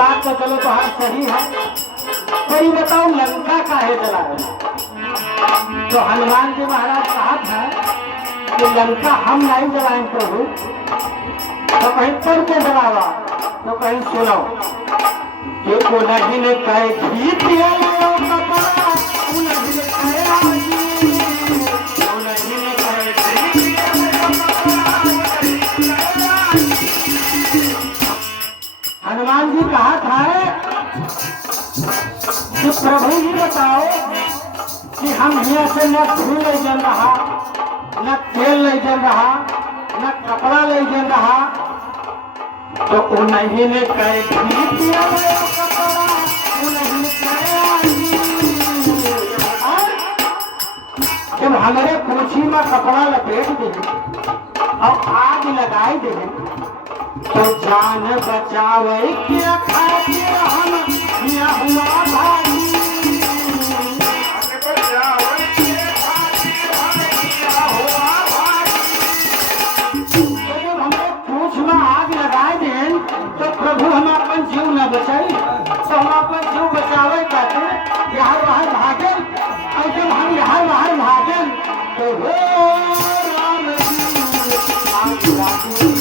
बात तो चलो तो हाँ सही है, पर ये बताओ लंका काहे जलाए? तो हनुमान जी महाराज कहा था कि लंका हम नहीं जलाएं प्रभु, तो कहीं पर के जलावा, तो कहीं सुनो कि उन्हीं ने कहे घी पिया हनुमान जी कहा था कि प्रभु जी बताओ कि हम यहाँ से न फूल ले जल रहा, न तेल ले जल रहा, न कपड़ा ले जल रहा, तो उन्हीं ने कहे जब हमारे कुर्सी में कपड़ा लपेट दे और आग लगाई दे तो जान बचावे क्या खातिर हम यहाँ हुआ भाई, जब हमें पूछ में आग लगाए दें तो प्रभु हम अपन जीव न बचाई, तो हम अपन जीव बचावे खातिर यहाँ बाहर भागे, और जब हम यहाँ बाहर भागे तो राम जी